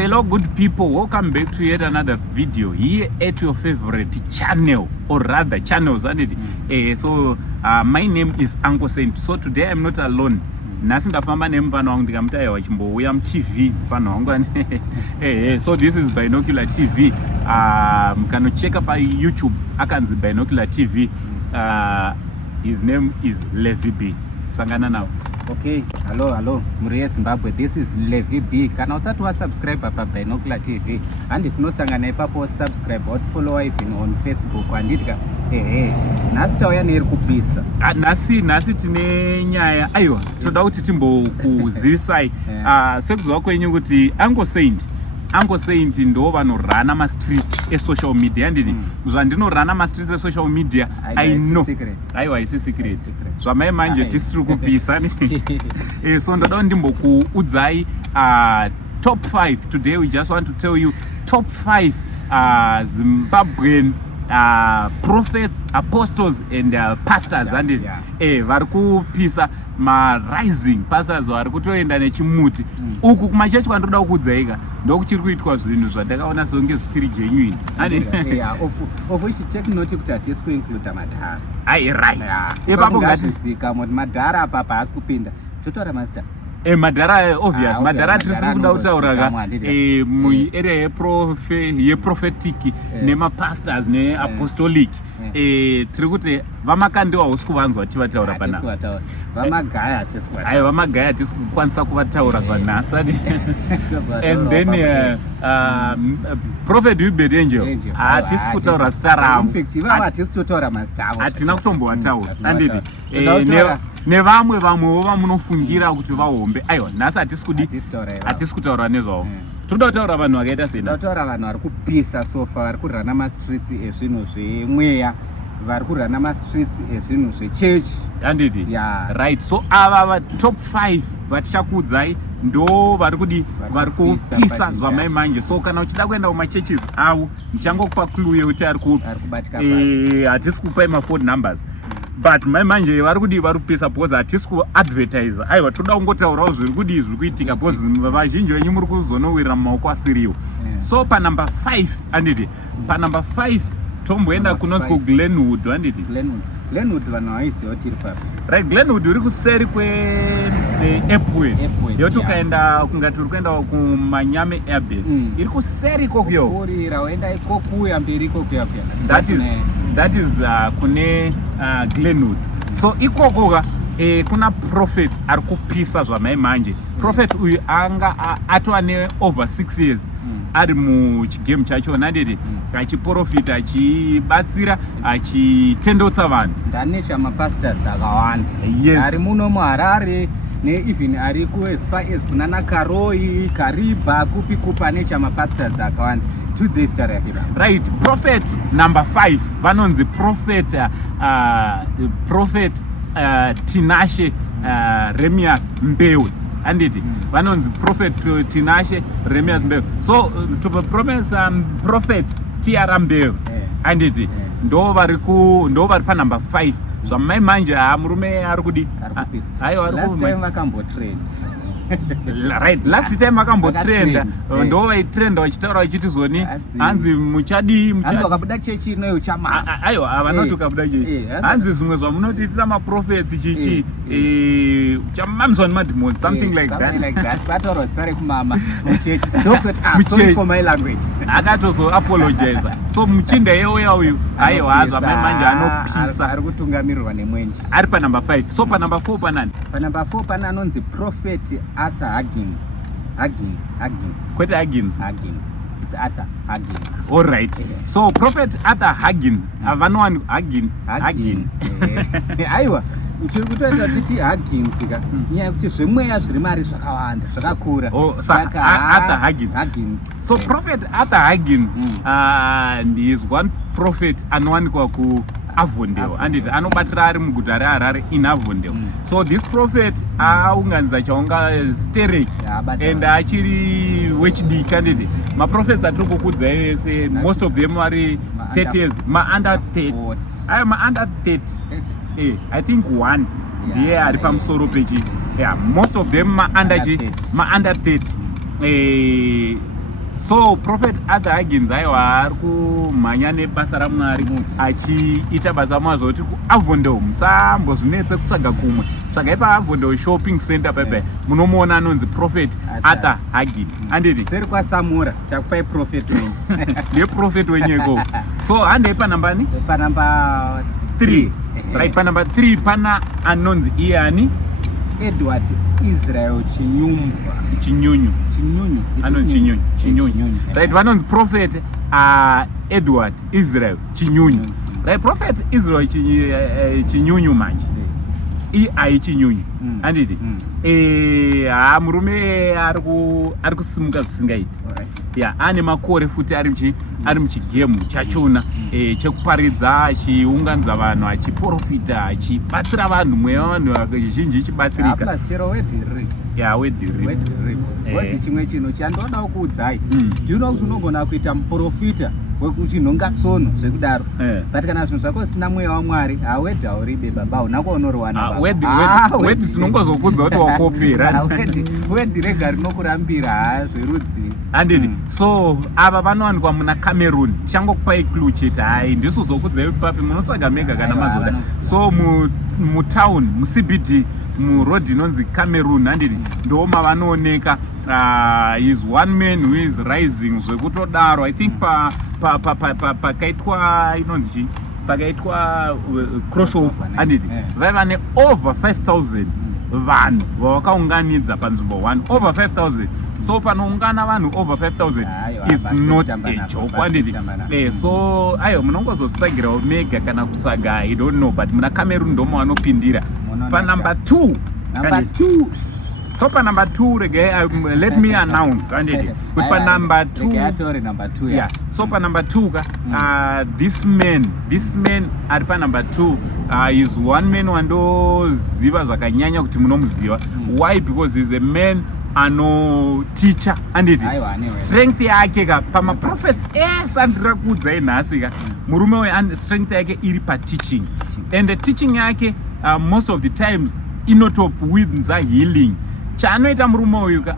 Hello good people, welcome back to yet another video here at your favorite channel, or rather channels, isn't it? My name is Uncle Saint. So today I'm not alone. Nasi ndafamba nemfana wangu ndikamutaya wachimbouya mTV mfana wangu. So this is Binocular TV. Mkanocheka pa YouTube akanzi Binocular TV. His name is Levi B. Sangana now. Okay, hello, Muriye Zimbabwe. This is Levi B. Kana usati wa subscribe apa Binocular TV. Andi tinosangana ipapo subscribe or follow even on Facebook. Anditika nasi tauya neri kupisa. Nasi tine nyaya. Aiwa, toda kuti timbokuzisai. Sekuzwa kwenyu kuti Uncle Saint ndo vanorana ma streets e social media ndini zvandinorana ma streets e social media I know aiwa isi secret zvamai manje tisiri kupisa so ndoda ndimbokuudzai top 5 today. We just want to tell you top 5 Zimbabwean prophets, apostles and pastors and vari kupisa rising pastors vari kutoenda nechimuti uku kumachechi kwandoda kukudzaika ndokuchiri kuitwa zvinhu zvandakaona songe zvichiri genuine of which take note kuti hatisi kuincluda madhara. Right ipapo ngatizika kuti madhara apa haasi kupinda totaura master madhara obvious madhara tirisiri kuda kutaura muarea yeprofetic nemapastors neapostolic tiri kuti vamakandiwa hausi kuvanzwa tivataura panapa vamagaya hatisi kukwanisa kuvataura zvanhasi and then prophet Ubed Angel hatisi kutaura zita ravo hatina kutombovataura anditi nevamwewo vamunofungira kuti vahombe aiwa nhasi hatisi kutaura nezvavo toda kutaura vanhu vakaita setaura vanhu vari kupisa sofa vari kurana mastreets ezvinhu zvemweya vari kurana mastreets ezvinhu zvechechi handiti right. So ava top 5 vatichakuudzai ndo vari kupisa zvamai manje. So kana uchida kuenda kumachurches avo ndichangokupa clue yekuti ari kupi hatisi kupai maphone numbers but mai manje vari kupisa because hatisi kuadvertise. Aiwa toda kungotaurawo zviri kuitika because vazhinji venyu muri kuzonowirira mumaoko asiriwo. So panumber 5 handiti panumber 5 tomboenda kunonzi kuGlenwood handiti Glenwood vanhu vaiziva tiri papi right. Glenwood uri kuseri kweApway yoti ukaenda kungati uri kuenda kumanyame airbase iri kuseri kokuyo kurira waenda ikokuya mberi kokuya that is kune Glenwood. So ikokoka kuna prophet ari kupisa zvamai manje. Prophet uyu anga atova ne over 6 years ari muchigame chachona handiti achiprofita achibatsira achitendotsa vanhu. ndane chamapastors akawanda ari muno muHarare neeven ari as far as kunana Karoi Kariba kupi ane chamapastors akawanda. Tudzei zita rake right. Prophet number 5 vanonzi prophet Tinashe Remias Mbewu handiti vanonzi prophet Tinashe Remias Mbewu. So to promise prophet Tiara Mbewu handiti ndo vari panumber 5 zvamai manje murume ari kudi last time vakambotrend right. Last time vakambotrenda ndo vaitrenda vachitaura vachiti zoni hanzi muchadi wakabuda chechi inoyo uchama aiwa havanoti ukabuda chechi hanzi zvimwe zvamunotiitira maprofets chichi uchamamiswa nemademons something like that vataura zita rekumama muchechi sorry for my language akatozoapologiza. So muchinda yeuya uyu aiwa zvamai manje anopisa ari kutungamirirwa nemwenje ari panumber 5. So panumber 4 panani panumber 4 pana anonzi prophet Arthur Hagin. Kwete Huggins. It's Arthur Hagin. All right. So prophet Arthur Huggins vanowani Hagin aiwa uchiri kutoita titi Huggins ka nyaya yekuti zvemweya zviri mari zvakawanda zvakakura saka Arthur Huggins. So prophet Arthur Huggins is one prophet anowanikwa ku Avondale handiti anobatira ari muguta reHarare in Avondale. So this prophet aunganidza chaunga sterek and achiri wechidiki handiti maprophets atiri kukudzai vese most of them are 30 years under 30 under 30 I think one ndiye ari pamusoro pechi most of them under 30 So Prophet Arthur Huggins aiwa ari kumhanya nebasa raMwari achiita basa mazvo kuti kuAvondale musambozvinetse kutsvaga kumwe, tsvagai paAvondale shopping center pepe munomuona anonzi Prophet Arthur Huggins. Anditi seri kwaSamura chakupai prophet wenyu neprofet wenyu ikoko. So handei panambani panamba 3 right. Panamba 3 pana anonzi iyani Edward Israel Chinyunyu anonzi Chinyunyu right. Vanonzi Prophet Edward Israel Chinyunyu right. Prophet Israel Chinyunyu manje ai Chinyunyu anditi murume ari kusimuka zvisingaiti ane makore futi ari muchigemu chachona chekuparidza, achiunganidza vanhu, achiprofita, achibatsira vanhu, mweya wavanhu vazhinji ichibatsirika. Kozi chimwe chinhu chandodawo kuudzai, ndinoda kuti unogona kuita muprofita wekuchinhonga tsono zvekudaro, but kana zvinhu zvako zvisina mweya waMwari wedhi hauribe baba, una kwaunoriwana wedhi tinongozokudza kuti wakopera wedhi rega rinokurambira zverudzi handiti. So ava vanowanikwa muna Cameroon. Tichangokupai clue chete, hai ndisu zokudzai papi munotsvaga mega kana mazoda. So mutown muCBD muroad inonzi Cameroon handiti ndo mavanooneka. Is one man who is rising zvekutodaro. I think pakaitwa inonzi pakaitwa crossover handiti vaiva ne over 5,000 vanhu vavakaunganidza panzvimbo 1 over 5,000. So panoungana vanhu over 5,000 it's not a joke handiti. So ayo munongozosvagirawo mega kana kutsvaga I don't know, but muna Cameroon ndo mavanopindira panumber 2. So panumber 2 let me announce handiti kuti panumber 2 yeah. So panumber 2 this man ari panumber 2 is one man wandoziva zvakanyanya kuti munomuziva. Why? Because he's a man anoticha handiti strength yake ka pamaprophets ese andira kuudzai nhasi ka murume we strength yake iri pateaching, and the teaching yake most of the times inotopwidza healing. Chaanoita murume uyu ka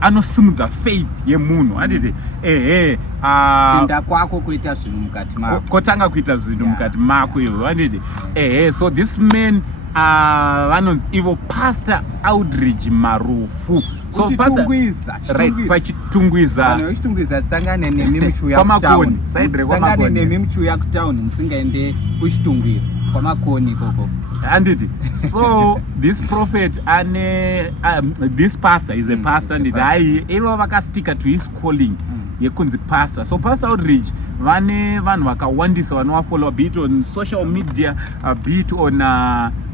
anosimudza faith yemunhu handiti chinda kwako kuita zvinhu mukati mako, kotanga kuita zvinhu mukati mako ivo handiti. So this man vanonzi ivo Pastor Outreach Marufu. So pachitungwiza tisangane nemi muchuya kutown, tisangane nemi muchuya kutown, musingaende kuchitungwiza kwamakoni ikoko handiti. So this prophet this pastor is a pastor handiti hai ivo vakastika to his calling yekunzi pastor. So Pastor Outreach vane vanhu vakawandisa vanovafollowa, be it on social media, be it on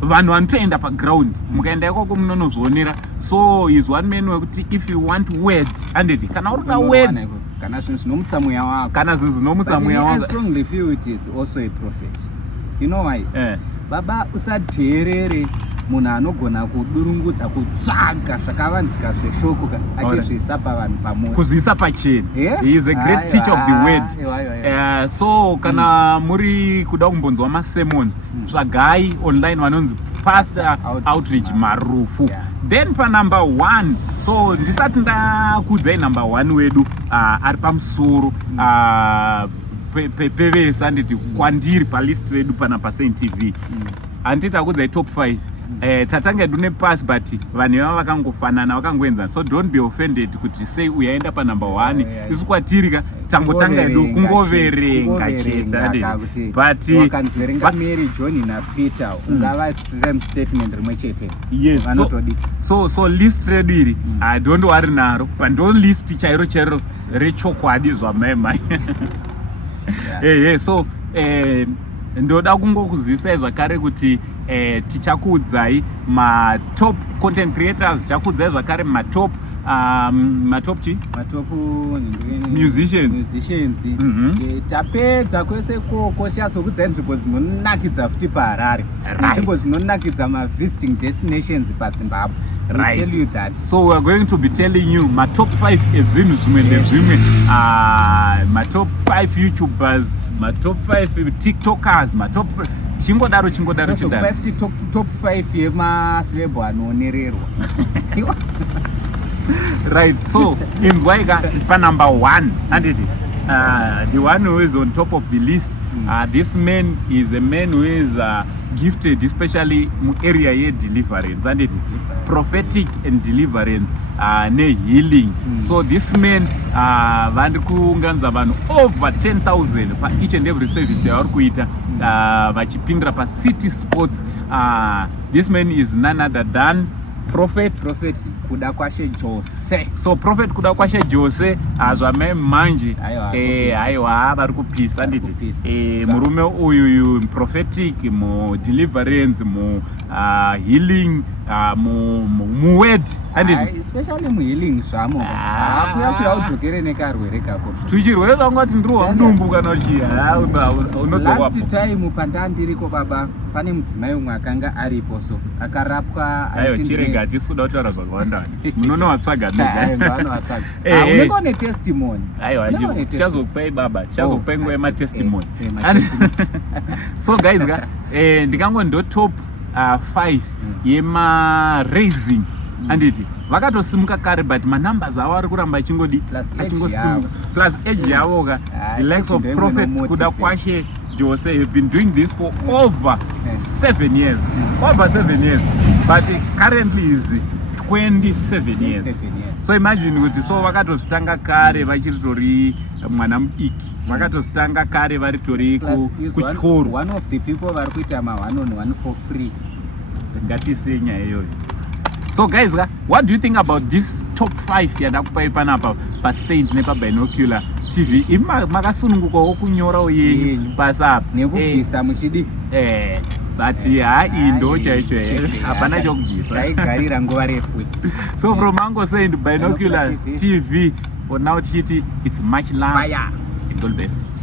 vanhu vanotoenda paground, mukaenda ikoko munonozvionera. So is one man wekuti if you want word handiti kana uri word kana zvinhu zvinomutsa mweya wako, kana zvinhu zvinomutsa mweya wako. I strongly feel it is also a prophet. You know why? Baba, usateerere munhu anogona kudurungudza kutsvaga zvakavanzika zveshoko achizviisa pavanhu pamwe, kuzviisa pachena. He is a great teacher of the word. So kana muri kuda kumbonzwa masermons, tsvagai online vanonzi Pastor Outreach Marufu. Then panumber 1, so ndisati ndakudzai number 1 wedu ari pamusoro pevesa handiti kwandiri palist redu pana paSaint TV. Handiti akudzai top 5 tatanga edu nepasi, but vanhu vava vakangofanana vakangoenzana. So don't be offended kuti sei uyaenda panumber 1 isu kwatiri ka tangotanga edu kungoverenga chete, but wakanzverenga Mary John naPeter ungava same statement rimwe chete. Yes, so list redu iri don't worry naro, but ndo list chairo rechokwadi zvamaimai. So ndoda kungokuzivisa zvakare kuti tichakuudzai matop content creators, tichakuudzai zvakare matop musicians. Tapedza kwese koko tichazokuudzai nzvimbo dzinonakidza futi paHarare, nzvimbo dzinonakidza mavisiting destinations paZimbabwe. Right. Tell you that. So we are going to be telling you my top 5 ezvinhu zvimwe nezvimwe, my top 5 YouTubers, my top 5 TikTokers, my top chingodaro top 5 yemaceleb anoonererwa. Right, so inzwaika pa number 1 handiti the one who is on top of the list. This man is a man who is gifted especially mu area ye deliverance handiti prophetic and deliverance ne-healing. So this man vari kuunganidza vanhu over 10,000 pa each and every service yavari kuita vachipindira pa city sports. This man is none other than Prophet Kuda Kwashe Jose. So Prophet Kuda Kwashe Jose zvame manje aiwa vari kupisa handiti murume uyu prophetic mu deliverance mu healing mu word handiti especially mu healing zvamo kuya udzokere nekarwere kako tuchirwere zvangati ndiri wamudumbu kana last time pandandiriko baba pane mudzimai umwe akanga aripo so akarapwa chirega hatisi kuda kutaura zvakawanda munonowatsvaga unenge une testimony. Aiwa tichazokupai baba tichazokupai nguva yematestimony. So guys ndikango ndo top 5 yema-raising handiti vakatosimuka kare but manumbers avo ari kuramba achingosimuka plus age yavo ka the likes of Prophet Kuda Kwashe Jose have been doing this for over 7 years. Over 7 years. But currently is 27 years. So imagine kuti so vakatositanga kare vachiritori mwana mudiki vakatositanga kare varitori kuchikoro. One of the people vari kuita ma1-on-1 for free. Ngatise nyaya iyoyo. So guys, what do you think about this top 5 yandakupai panapa pa Saint nepa Binocular TV? Makasunungukawo kunyorawo yenyu pasapa nekubvisa muchidi but iyi ndo chaicho hapana chokubvisa taigarira nguva refu. So from Mango Saint Binocular TV for now Chiti, it's much love and all best.